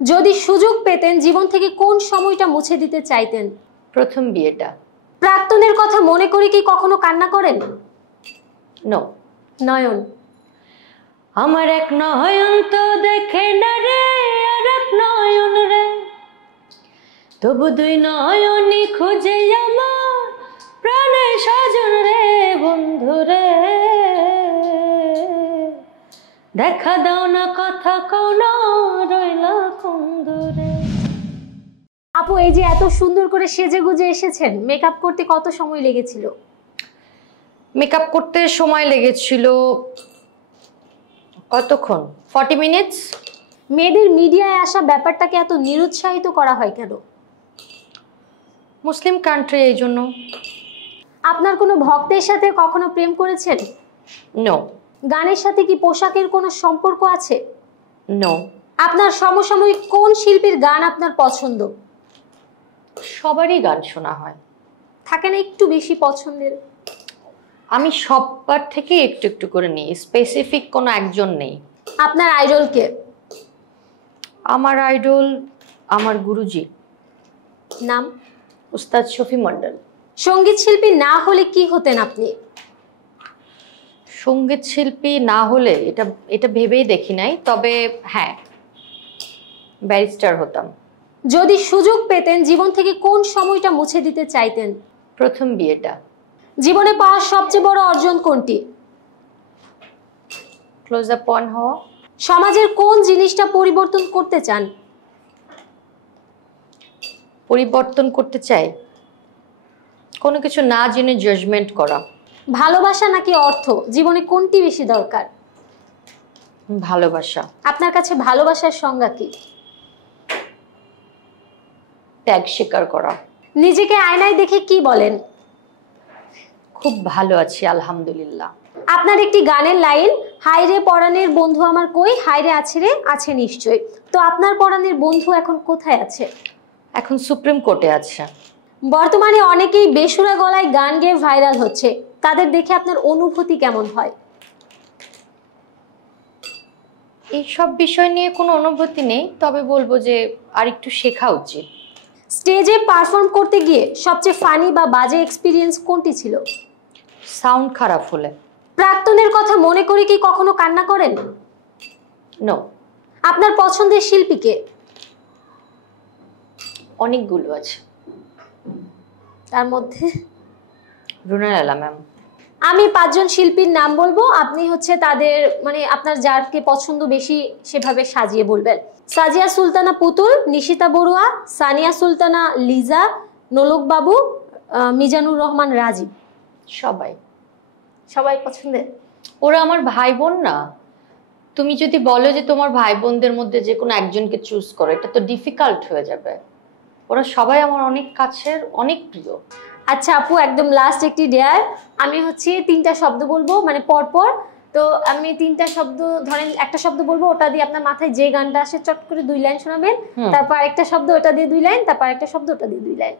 যদি সুযোগ পেতেন জীবন থেকে কোন সময়টা মুছে দিতে চাইতেন? প্রথম বিয়েটা। প্রাক্তনের কথা মনে করে কি কখনো কান্না করেন? নো। নয়ন। আমার এক নয়ন তো দেখে না রে, আর এক নয়ন রে, তবু দুই নয়নই খুঁজে আমার প্রাণের স্বজন রে, বন্ধু রে, দেখা দাও না, কথা কও না, রইলা কোন দূরে। আপু, এই যে এত সুন্দর করে সেজে গুজে এসেছেন, মেকআপ করতে কত সময় লেগেছিল? মেকআপ করতে সময় লেগেছিল কতক্ষণ? 40 মিনিটস। মেয়েদের মিডিয়ায় আসা ব্যাপারটাকে এত নিরুৎসাহিত করা হয় কেন? মুসলিম কান্ট্রি, এই জন্য। আপনার কোনো ভক্তের সাথে কখনো প্রেম করেছেন? নো। গানের সাথে কি পোশাকের কোনো সম্পর্ক আছে? নো। আপনার সমসাময়িক কোন শিল্পীর গান আপনার পছন্দ? সবারই গান শোনা হয়। থাকে না একটু বেশি পছন্দের? আমি সবার থেকে একটু একটু করে নিই, স্পেসিফিক কোনো একজন নেই। আপনার আইডল কে? আমার আইডল আমার গুরুজি। নাম? উস্তাদ শফি মন্ডল। সঙ্গীত শিল্পী না হলে কি হতেন আপনি? সঙ্গীত শিল্পী না হলে এটা এটা ভেবেই দেখি নাই, তবে হ্যাঁ, ব্যারিস্টার হতাম। যদি সুযোগ পেতেন জীবন থেকে কোন সময়টা মুছে দিতে চাইতেন? প্রথম বিয়েটা। জীবনে পাওয়া সবচেয়ে বড় অর্জন কোনটি? ক্লোজ আপ অন হওয়া। সমাজের কোন জিনিসটা পরিবর্তন করতে চান? পরিবর্তন করতে চাই কোনো কিছু না জেনে জাজমেন্ট করা। ভালোবাসা নাকি অর্থ, জীবনে কোনটি বেশি দরকার? ভালোবাসা। আপনার কাছে ভালোবাসার সংজ্ঞা কি? ত্যাগ স্বীকার করা। নিজেকে আয়নায় দেখে কি বলেন? খুব ভালো আছি আলহামদুলিল্লাহ। আপনার একটি গানের লাইন, হায়রে পরাণের বন্ধু আমার কই, হায়রে আছে রে, আছে নিশ্চয়। তো আপনার পরাণের বন্ধু এখন কোথায় আছে? এখন সুপ্রিম কোর্টে আছে। বর্তমানে অনেকেই বেসুরা গলায় গান গেয়ে ভাইরাল হচ্ছে, তাদের দেখে আপনার অনুভূতি কেমন হয়? এইসব বিষয় নিয়ে কোনো অনুভূতি নেই, তবে বলবো যে আর একটু শেখা উচিত। স্টেজে পারফর্ম করতে গিয়ে সবচেয়ে ফানি বা বাজে এক্সপিরিয়েন্স কোনটি ছিল? সাউন্ড খারাপ হলে। প্রাক্তনের কথা মনে করে কি কখনো কান্না করেন? নো। আপনার পছন্দের শিল্পীকে? অনেকগুলো আছে, তার মধ্যে? রুনা লায়লা ম্যাম। আমি 5 জন শিল্পীর নাম বলবো, আপনি হচ্ছে তাদের মানে আপনার যারকে পছন্দ বেশি সেভাবে সাজিয়ে বলবেন। সাজিয়া সুলতানা পুতুল, নিশিতা বড়ুয়া, সানিয়া সুলতানা লিজা, নোলক বাবু, মিজানুর রহমান রাজীব। সবাই। সবাই পছন্দের? ওরা আমার ভাই বোন না। তুমি যদি বলো যে তোমার ভাই বোনদের মধ্যে যে কোনো একজনকে চুজ করো, এটা তো ডিফিকাল্ট হয়ে যাবে। ওরা সবাই আমার অনেক কাছের, অনেক প্রিয়। আচ্ছা আপু, একদম লাস্ট একটি ডেয়ার, আমি হচ্ছে 3টা শব্দ বলবো মানে পরপর। তো আমি 3টা শব্দ, ধরেন একটা শব্দ বলবো, ওটা দিয়ে আপনার মাথায় যে গানটা আসে চট করে 2 লাইন শোনাবেন। তারপর একটা শব্দ, ওটা দিয়ে 2 লাইন, তারপর একটা শব্দ, ওটা দিয়ে 2 লাইন।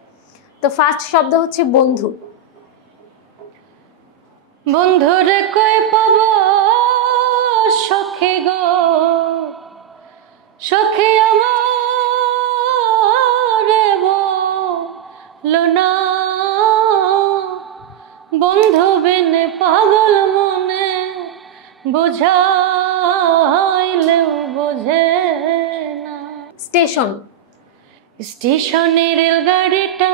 তো ফার্স্ট শব্দ হচ্ছে বন্ধু। বন্ধুরে কই পাবো সখী গো, সখী আমার বলো না, বন্ধু বিনে পাগল মনে বোঝাইলেও বোঝে না। স্টেশন। স্টেশনের রেলগাড়িটা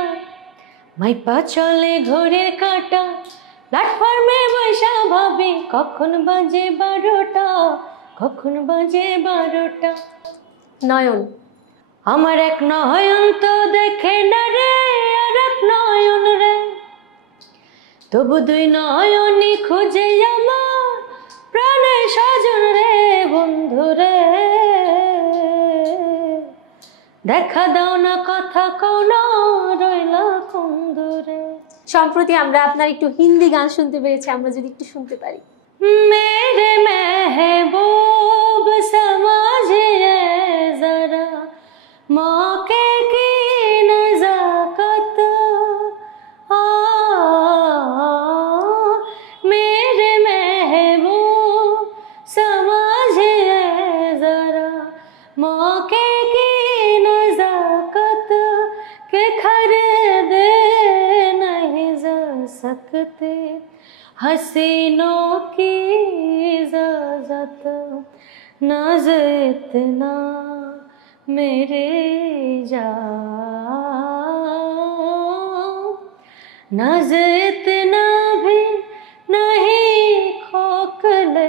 মাইপা চলে ঘড়ির কাঁটা, প্ল্যাটফর্মে বৈশা ভাবি কখন বাজে 12টা, কখন বাজে 12টা। নয়ন। আমার এক নয়ন তো দেখে না রে, আর এক নয়ন রে, তবু দুই নয়নই খুঁজে আমার প্রাণের স্বজন রে, বন্ধু রে, দেখা দাও না, কথা কও না, রইলা কোন দূরে। সম্প্রতি আমরা আপনার একটু হিন্দি গান শুনতে পেরেছি, আমরা যদি একটু শুনতে পারি। मेरे महबूब समझिए जरा मौके की नजाकत, मेरे महबूब समझिए जरा मौके की हसीनों की इजाजत नाज इतना मेरे जान, नाज इतना भी नहीं खोखले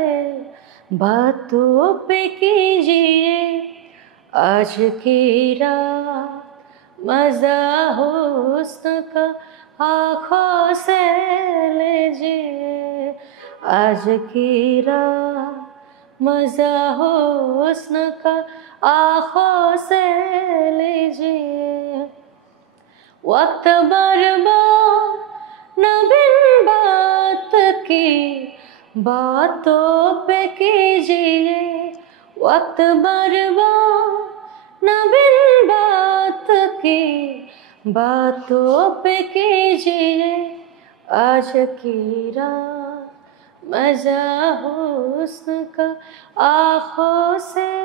बातों पे कीजिए आज की रात, मजा हुस्न का आँखों से लीजिए आज की रात, मजा हुस्न का आँखों से लीजिए। वक्त बर्बाद न बिन बात की बातों पे कीजिए, वक्त बर्बाद न बिन बात की बातों पे कीजिए आज की रात, मजा हुस्न का आँखों से